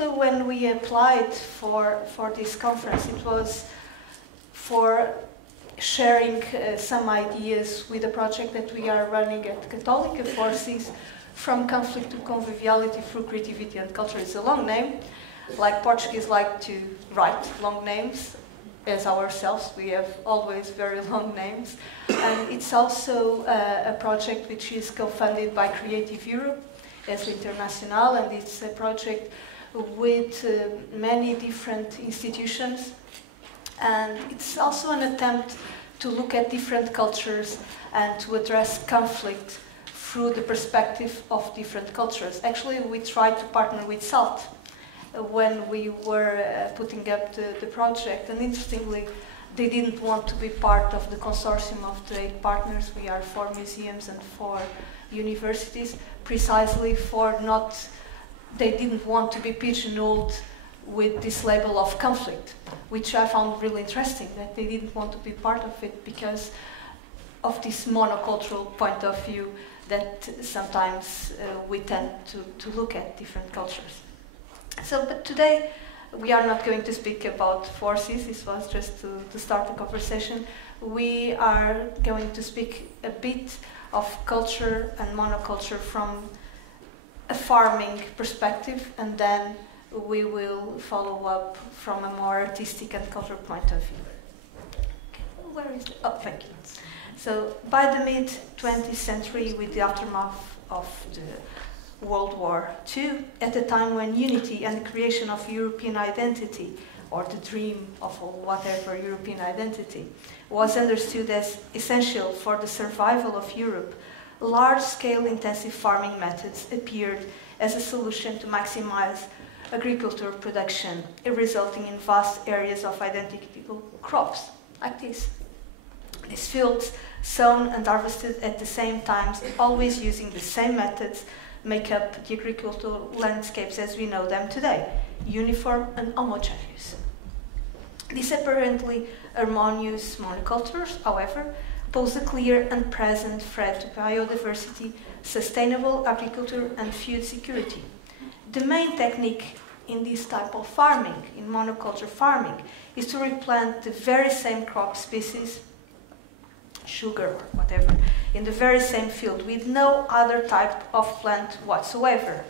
actually, when we applied for this conference, it was for sharing some ideas with a project that we are running at Católica Forces, From Conflict to Conviviality Through Creativity and Culture. It's a long name. Like Portuguese like to write long names, as ourselves, we have always very long names. And it's also a project which is co-funded by Creative Europe as International, and it's a project with many different institutions. And it's also an attempt to look at different cultures and to address conflict through the perspective of different cultures. Actually, we tried to partner with SALT when we were putting up the project, and interestingly, they didn't want to be part of the consortium of the 8 partners. We are 4 museums and 4 universities, precisely for they didn't want to be pigeonholed with this label of conflict, which I found really interesting, that they didn't want to be part of it because of this monocultural point of view that sometimes we tend to look at different cultures. So, but today we are not going to speak about forces. This was just to start the conversation. We are going to speak a bit of culture and monoculture from a farming perspective, and then we will follow up from a more artistic and cultural point of view. Okay, where is it? Oh, thank you. So, by the mid-20th century, with the aftermath of the World War II, at a time when unity and the creation of European identity, or the dream of whatever European identity, was understood as essential for the survival of Europe, large-scale intensive farming methods appeared as a solution to maximize agricultural production, resulting in vast areas of identical crops, like this. These fields, sown and harvested at the same time, always using the same methods, make up the agricultural landscapes as we know them today, uniform and homogeneous. These apparently harmonious monocultures, however, pose a clear and present threat to biodiversity, sustainable agriculture and food security. The main technique in this type of farming, in monoculture farming, is to replant the very same crop species, sugar or whatever, in the very same field with no other type of plant whatsoever.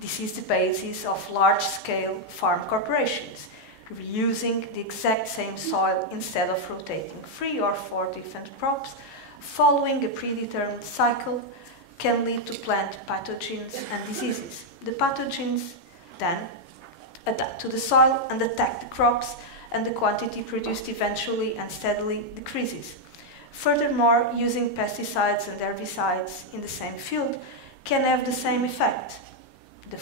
This is the basis of large-scale farm corporations. Reusing the exact same soil instead of rotating 3 or 4 different crops, following a predetermined cycle, can lead to plant pathogens and diseases. The pathogens then adapt to the soil and attack the crops, and the quantity produced eventually and steadily decreases. Furthermore, using pesticides and herbicides in the same field can have the same effect. The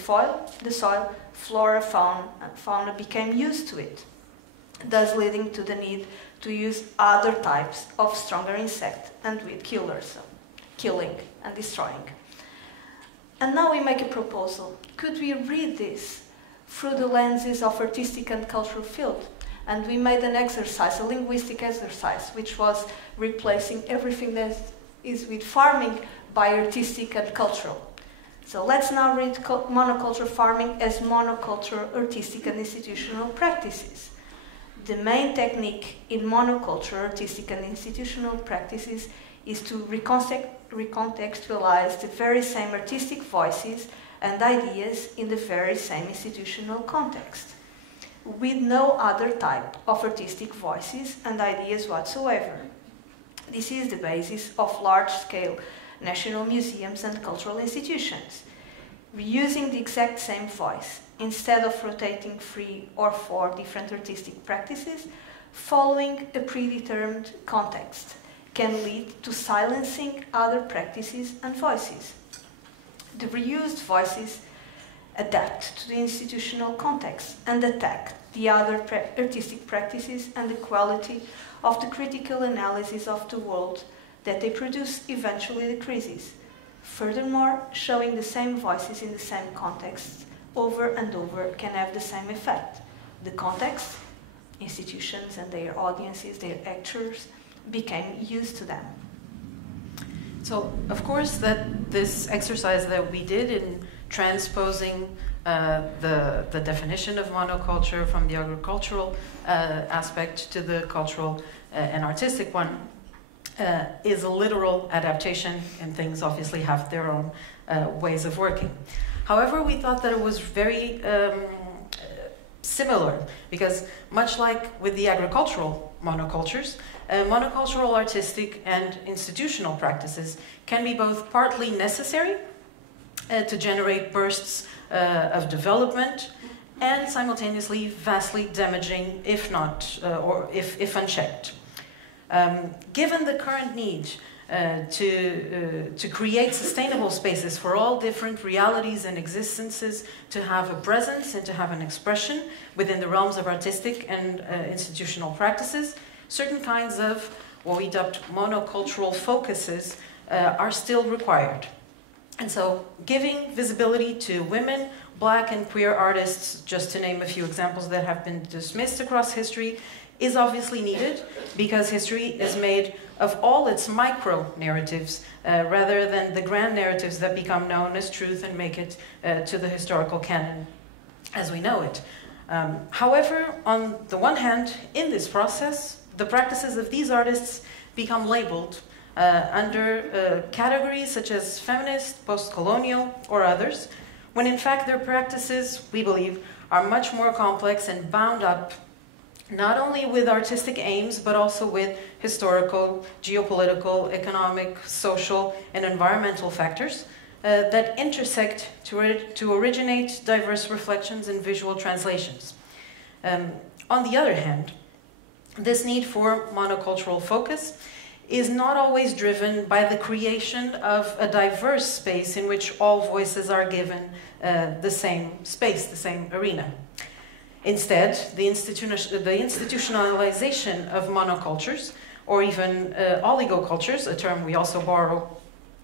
soil, flora, fauna became used to it, thus leading to the need to use other types of stronger insect and weed killers, so killing and destroying. And now we make a proposal. Could we read this through the lenses of artistic and cultural field? And we made an exercise, a linguistic exercise, which was replacing everything that is with farming by artistic and cultural. So let's now read monoculture farming as monoculture artistic and institutional practices. The main technique in monoculture artistic and institutional practices is to recontextualize the very same artistic voices and ideas in the very same institutional context, with no other type of artistic voices and ideas whatsoever. This is the basis of large-scale national museums and cultural institutions, reusing the exact same voice, instead of rotating 3 or 4 different artistic practices, following a predetermined context, can lead to silencing other practices and voices. The reused voices adapt to the institutional context and attack the other artistic practices, and the quality of the critical analysis of the world that they produce eventually decreases. Furthermore, showing the same voices in the same context over and over can have the same effect. The context, institutions and their audiences, their actors, became used to them. So, of course, that this exercise that we did in transposing the definition of monoculture from the agricultural aspect to the cultural and artistic one is a literal adaptation, and things obviously have their own ways of working. However, we thought that it was very similar, because much like with the agricultural monocultures, monocultural artistic and institutional practices can be both partly necessary to generate bursts of development, and simultaneously vastly damaging if not, or if unchecked. Given the current need to create sustainable spaces for all different realities and existences to have a presence and to have an expression within the realms of artistic and institutional practices, certain kinds of what we dubbed monocultural focuses are still required. And so giving visibility to women, Black and queer artists, just to name a few examples that have been dismissed across history, is obviously needed, because history is made of all its micro-narratives rather than the grand narratives that become known as truth and make it to the historical canon as we know it. However, on the one hand, in this process, the practices of these artists become labeled under categories such as feminist, post-colonial, or others, when in fact their practices, we believe, are much more complex and bound up not only with artistic aims, but also with historical, geopolitical, economic, social, and environmental factors that intersect to originate diverse reflections and visual translations. On the other hand, this need for monocultural focus is not always driven by the creation of a diverse space in which all voices are given the same space, the same arena. Instead, the institutionalization of monocultures, or even oligocultures, a term we also borrow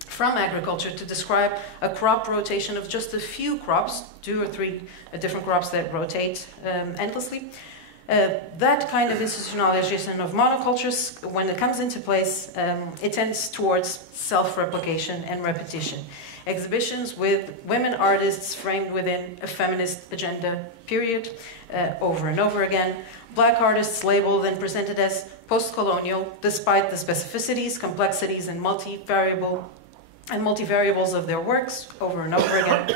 from agriculture to describe a crop rotation of just a few crops, 2 or 3 different crops that rotate endlessly. That kind of institutionalization of monocultures, when it comes into place, it tends towards self-replication and repetition. Exhibitions with women artists framed within a feminist agenda period, over and over again. Black artists labeled and presented as post-colonial, despite the specificities, complexities, and multivariables of their works, over and over again.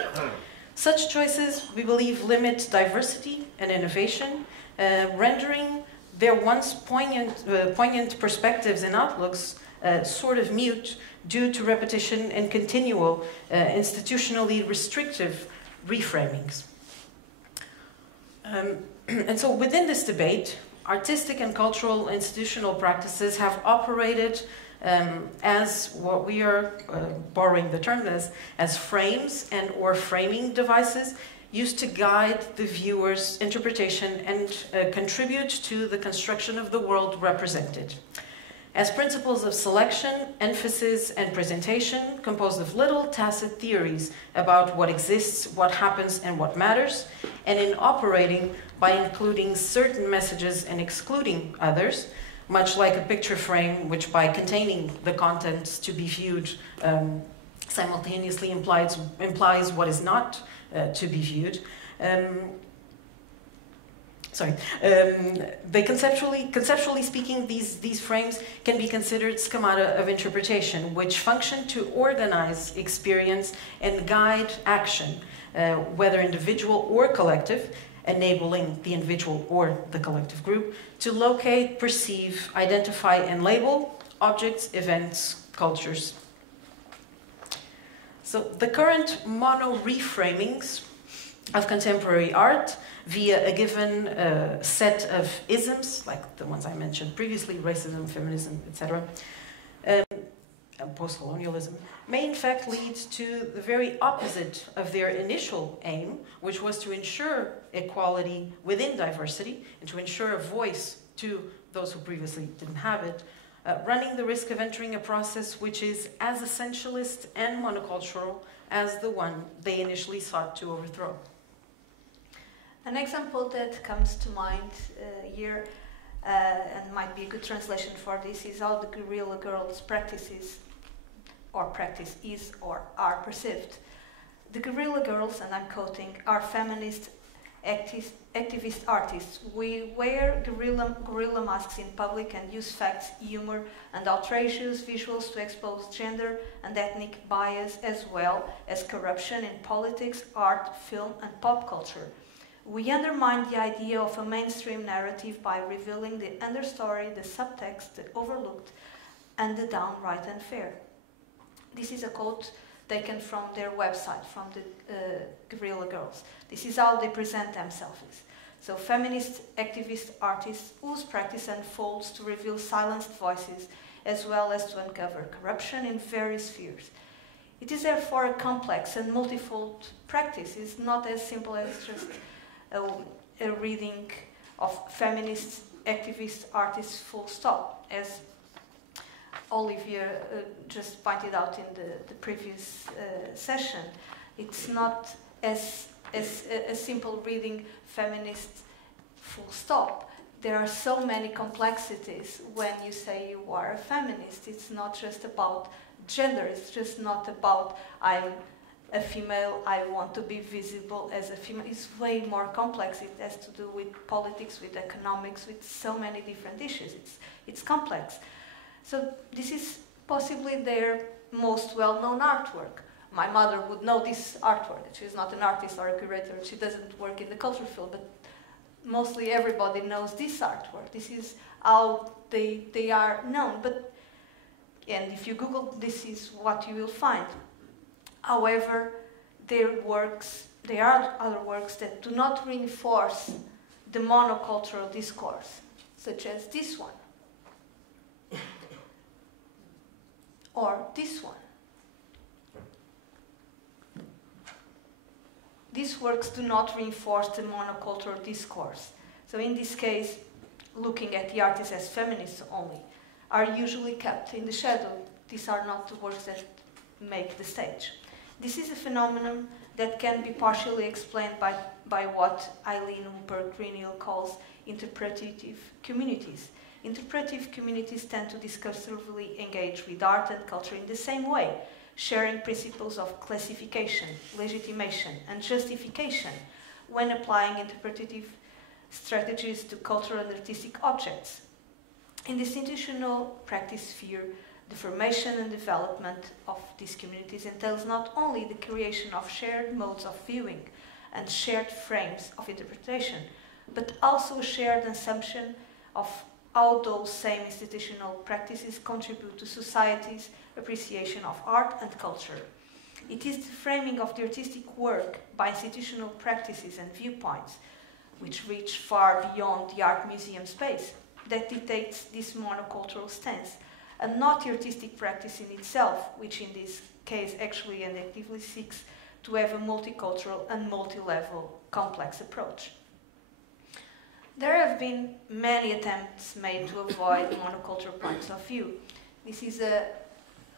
Such choices, we believe, limit diversity and innovation, rendering their once poignant perspectives and outlooks sort of mute due to repetition and continual institutionally restrictive reframings. And so within this debate, artistic and cultural institutional practices have operated as what we are borrowing the term as frames and or framing devices used to guide the viewer's interpretation and contribute to the construction of the world represented. As principles of selection, emphasis, and presentation composed of little tacit theories about what exists, what happens, and what matters, and in operating by including certain messages and excluding others, much like a picture frame, which by containing the contents to be viewed simultaneously implies what is not to be viewed. They conceptually speaking, these frames can be considered schemata of interpretation, which function to organize experience and guide action, whether individual or collective, enabling the individual or the collective group to locate, perceive, identify, and label objects, events, cultures. So the current mono-reframings of contemporary art via a given set of isms, like the ones I mentioned previously, racism, feminism, etc., and post-colonialism, may in fact lead to the very opposite of their initial aim, which was to ensure equality within diversity and to ensure a voice to those who previously didn't have it, running the risk of entering a process which is as essentialist and monocultural as the one they initially sought to overthrow. An example that comes to mind here, and might be a good translation for this, is how the guerrilla girls' practices, or practice is or are perceived. The Guerrilla Girls, and I'm quoting, are feminist activist artists. We wear gorilla masks in public and use facts, humor, and outrageous visuals to expose gender and ethnic bias, as well as corruption in politics, art, film, and pop culture. We undermine the idea of a mainstream narrative by revealing the understory, the subtext, the overlooked, and the downright unfair. This is a quote taken from their website, from the Guerrilla Girls. This is how they present themselves. So feminist activist artists whose practice unfolds to reveal silenced voices as well as to uncover corruption in various spheres. It is therefore a complex and multifold practice. It's not as simple as just a reading of feminist activist artists full stop, as Olivia just pointed out in the previous session. It's not as a simple reading feminist full stop. There are so many complexities when you say you are a feminist. It's not just about gender. It's just not about I'm a female, I want to be visible as a female. It's way more complex. It has to do with politics, with economics, with so many different issues. It's complex. So this is possibly their most well-known artwork. My mother would know this artwork. She's not an artist or a curator. She doesn't work in the culture field, but mostly everybody knows this artwork. This is how they are known. And if you Google, this is what you will find. However, there are other works that do not reinforce the monocultural discourse, such as this one. Or this one. These works do not reinforce the monocultural discourse. So in this case, looking at the artists as feminists only, are usually kept in the shadow. These are not the works that make the stage. This is a phenomenon that can be partially explained by what Eileen Hooper-Greenhill calls interpretative communities. Interpretive communities tend to discursively engage with art and culture in the same way, sharing principles of classification, legitimation, and justification when applying interpretative strategies to cultural and artistic objects. In the institutional practice sphere, the formation and development of these communities entails not only the creation of shared modes of viewing and shared frames of interpretation, but also a shared assumption of how those same institutional practices contribute to society's appreciation of art and culture. It is the framing of the artistic work by institutional practices and viewpoints, which reach far beyond the art museum space, that dictates this monocultural stance, and not the artistic practice in itself, which in this case actually and actively seeks to have a multicultural and multi-level complex approach. There have been many attempts made to avoid monocultural points of view. This is a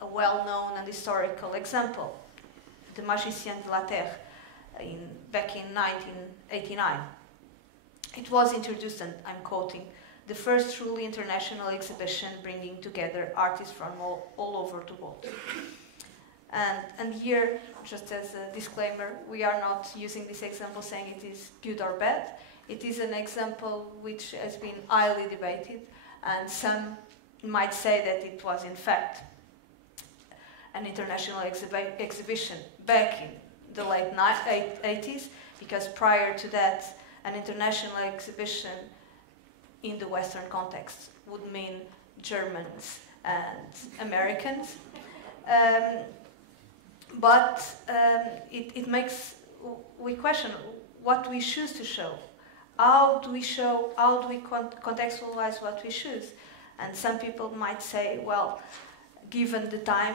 well-known and historical example, the Magicien de la Terre, back in 1989. It was introduced, and I'm quoting, the first truly international exhibition bringing together artists from all over the world. And here, just as a disclaimer, we are not using this example saying it is good or bad. It is an example which has been highly debated, and some might say that it was in fact an international exhibition back in the late 80s, because prior to that, an international exhibition in the Western context would mean Germans and Americans. It makes we question what we choose to show. How do we contextualize what we choose? And some people might say, well, given the time,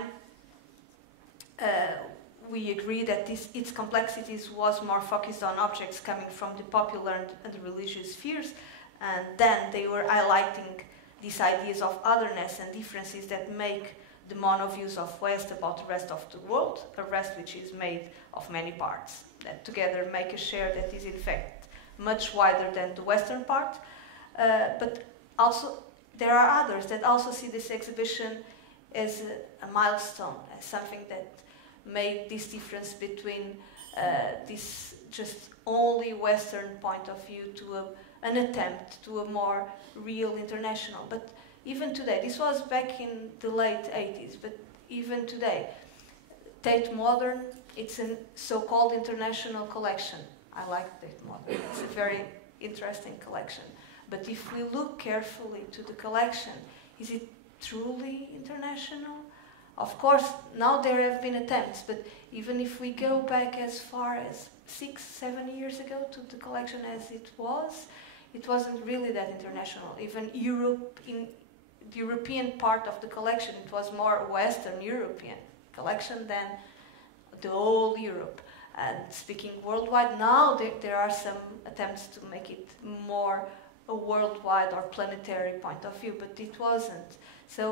we agree that its complexities was more focused on objects coming from the popular and the religious spheres, and then they were highlighting these ideas of otherness and differences that make the mono views of West about the rest of the world, a rest which is made of many parts, that together make a share that is in fact much wider than the Western part. But also there are others that also see this exhibition as a milestone, as something that made this difference between this just only Western point of view to an attempt to a more real international. But even today, this was back in the late 80s, but even today, Tate Modern, it's a so-called international collection. I like Tate Modern, it's a very interesting collection. But if we look carefully to the collection, is it truly international? Of course, now there have been attempts, but even if we go back as far as 6-7 years ago to the collection as it wasn't really that international. Even Europe, in the European part of the collection, it was more Western European collection than the whole Europe. And speaking worldwide, now there are some attempts to make it more a worldwide or planetary point of view, but it wasn't. So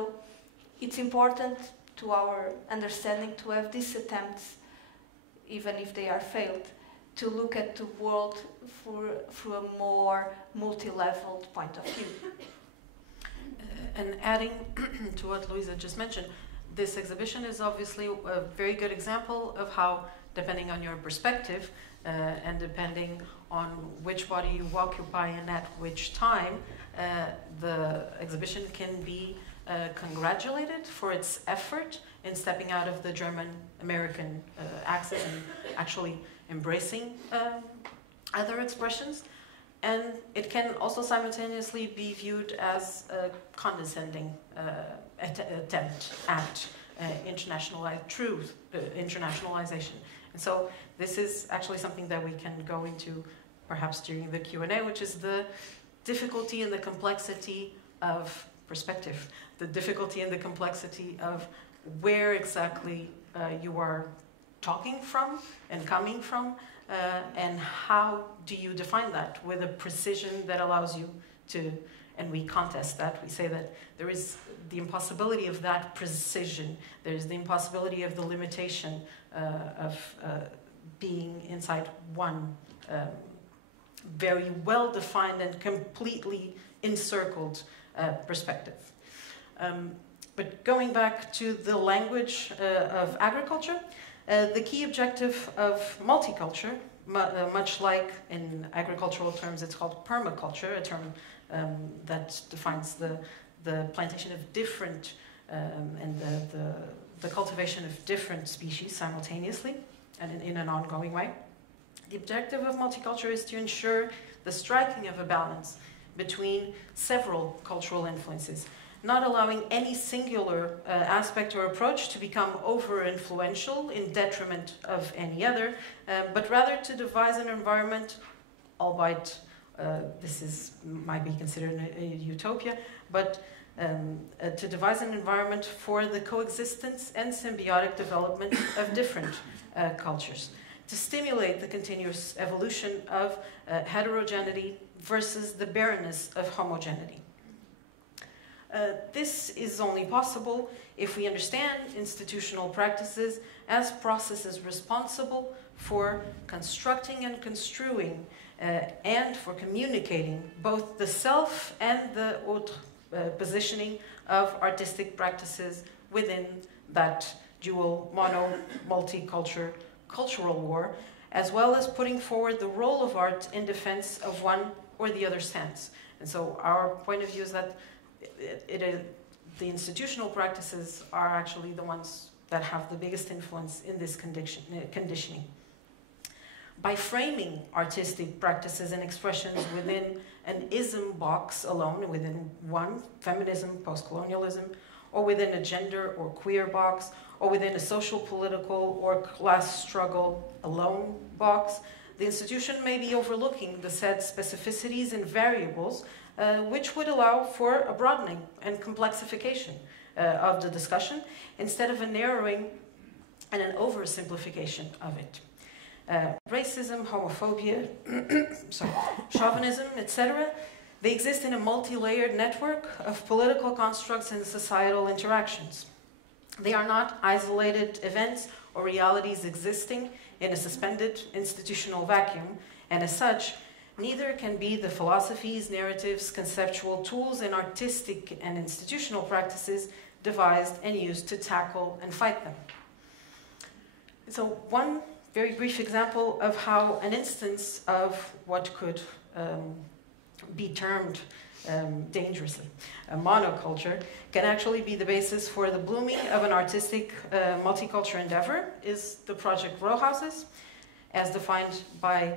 it's important to our understanding to have these attempts, even if they are failed, to look at the world through a more multi-leveled point of view. And adding to what Luisa just mentioned, this exhibition is obviously a very good example of how, depending on your perspective and depending on which body you occupy and at which time, the exhibition can be congratulated for its effort in stepping out of the German-American axis and actually embracing other expressions. And it can also simultaneously be viewed as a condescending attempt at internationalization. And so this is actually something that we can go into perhaps during the Q&A, which is the difficulty and the complexity of perspective, the difficulty and the complexity of where exactly you are talking from and coming from, and how do you define that with a precision that allows you to, and we contest that, we say that there is the impossibility of that precision, there's the impossibility of the limitation of being inside one very well-defined and completely encircled perspective. But going back to the language of agriculture, the key objective of multiculture, much like in agricultural terms it's called permaculture, a term that defines the plantation of different and the cultivation of different species simultaneously and in an ongoing way. The objective of multiculture is to ensure the striking of a balance between several cultural influences, not allowing any singular aspect or approach to become over-influential in detriment of any other, but rather to devise an environment, albeit this might be considered a utopia, but to devise an environment for the coexistence and symbiotic development of different cultures, to stimulate the continuous evolution of heterogeneity versus the barrenness of homogeneity. This is only possible if we understand institutional practices as processes responsible for constructing and construing and for communicating both the self and the autre positioning of artistic practices within that dual mono-multicultural cultural war, as well as putting forward the role of art in defense of one or the other stance. And so our point of view is that the institutional practices are actually the ones that have the biggest influence in this conditioning. By framing artistic practices and expressions within an ism box alone, within one, feminism, post-colonialism, or within a gender or queer box, or within a social, political, or class struggle alone box, the institution may be overlooking the said specificities and variables which would allow for a broadening and complexification of the discussion instead of a narrowing and an oversimplification of it. Racism, homophobia, chauvinism, etc., they exist in a multi-layered network of political constructs and societal interactions. They are not isolated events or realities existing in a suspended institutional vacuum, and as such, neither can be the philosophies, narratives, conceptual tools, and artistic and institutional practices devised and used to tackle and fight them. So one very brief example of how an instance of what could be termed dangerously a monoculture can actually be the basis for the blooming of an artistic multicultural endeavor is the Project Row Houses. As defined by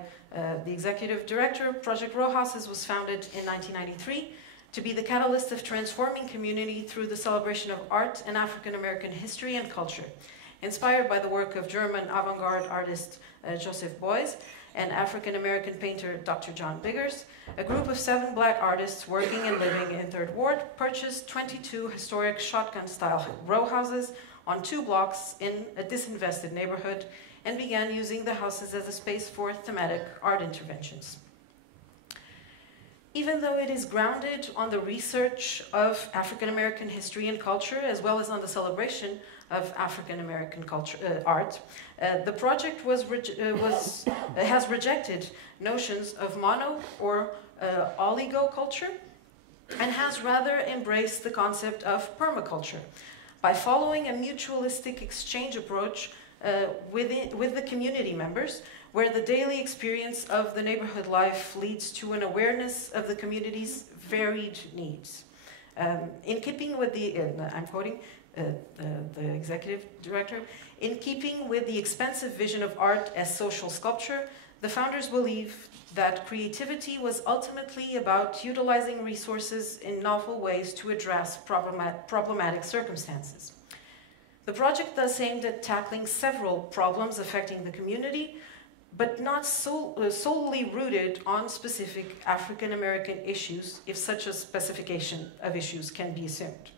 the executive director, Project Row Houses was founded in 1993 to be the catalyst of transforming community through the celebration of art and African American history and culture. Inspired by the work of German avant-garde artist Joseph Beuys and African-American painter Dr. John Biggers, a group of 7 black artists working and living in Third Ward purchased 22 historic shotgun-style row houses on 2 blocks in a disinvested neighborhood and began using the houses as a space for thematic art interventions. Even though it is grounded on the research of African American history and culture, as well as on the celebration of African American culture, art, the project has rejected notions of mono or oligo culture and has rather embraced the concept of permaculture by following a mutualistic exchange approach with the community members, where the daily experience of the neighborhood life leads to an awareness of the community's varied needs. In keeping with the, I'm quoting the executive director, in keeping with the expansive vision of art as social sculpture, the founders believe that creativity was ultimately about utilizing resources in novel ways to address problematic circumstances. The project thus aimed at tackling several problems affecting the community, but not solely rooted on specific African American issues, if such a specification of issues can be assumed.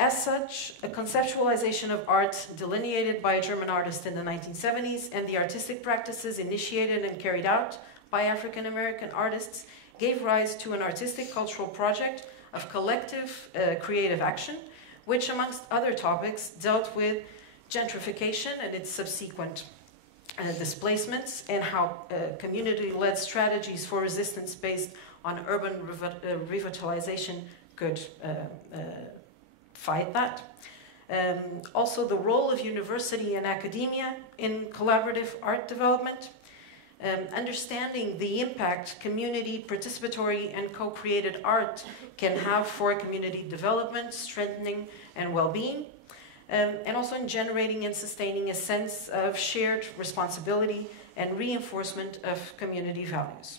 As such, a conceptualization of art delineated by a German artist in the 1970s and the artistic practices initiated and carried out by African American artists gave rise to an artistic cultural project of collective creative action, which, amongst other topics, dealt with gentrification and its subsequent displacements and how community-led strategies for resistance based on urban revitalization could fight that. Also, the role of university and academia in collaborative art development, understanding the impact community, participatory, and co-created art can have for community development, strengthening, and well-being, and also in generating and sustaining a sense of shared responsibility and reinforcement of community values.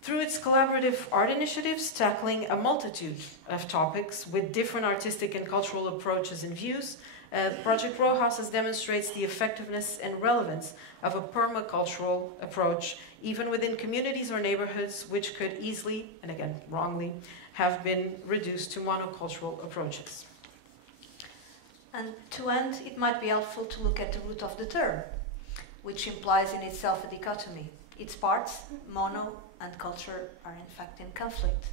Through its collaborative art initiatives tackling a multitude of topics with different artistic and cultural approaches and views, Project Row Houses demonstrates the effectiveness and relevance of a permacultural approach, even within communities or neighborhoods which could easily, and again wrongly, have been reduced to monocultural approaches. And to end, it might be helpful to look at the root of the term, which implies in itself a dichotomy. Its parts, mono and culture, are in fact in conflict.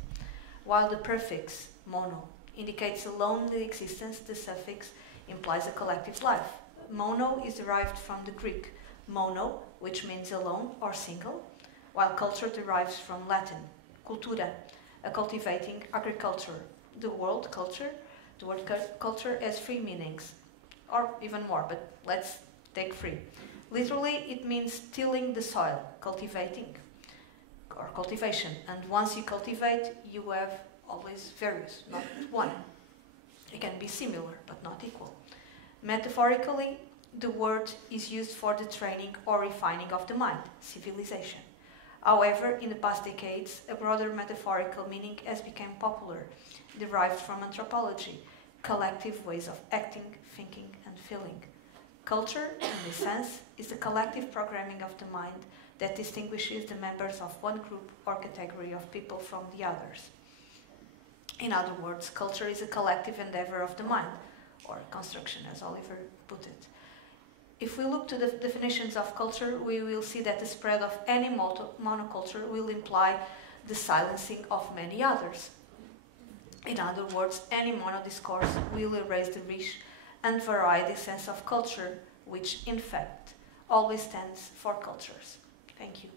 While the prefix, mono, indicates alone the existence, the suffix implies a collective life. Mono is derived from the Greek mono, which means alone or single, while culture derives from Latin, cultura, a cultivating agriculture. The word culture has 3 meanings, or even more, but let's take 3. Literally, it means tilling the soil, cultivating, or cultivation. And once you cultivate, you have always various, not one. It can be similar, but not equal. Metaphorically, the word is used for the training or refining of the mind, civilization. However, in the past decades, a broader metaphorical meaning has become popular, derived from anthropology, collective ways of acting, thinking, and feeling. Culture, in this sense, is the collective programming of the mind that distinguishes the members of one group or category of people from the others. In other words, culture is a collective endeavor of the mind, or construction, as Oliver put it. If we look to the definitions of culture, we will see that the spread of any monoculture will imply the silencing of many others. In other words, any monodiscourse will erase the rich and varied sense of culture, which in fact always stands for cultures. Thank you.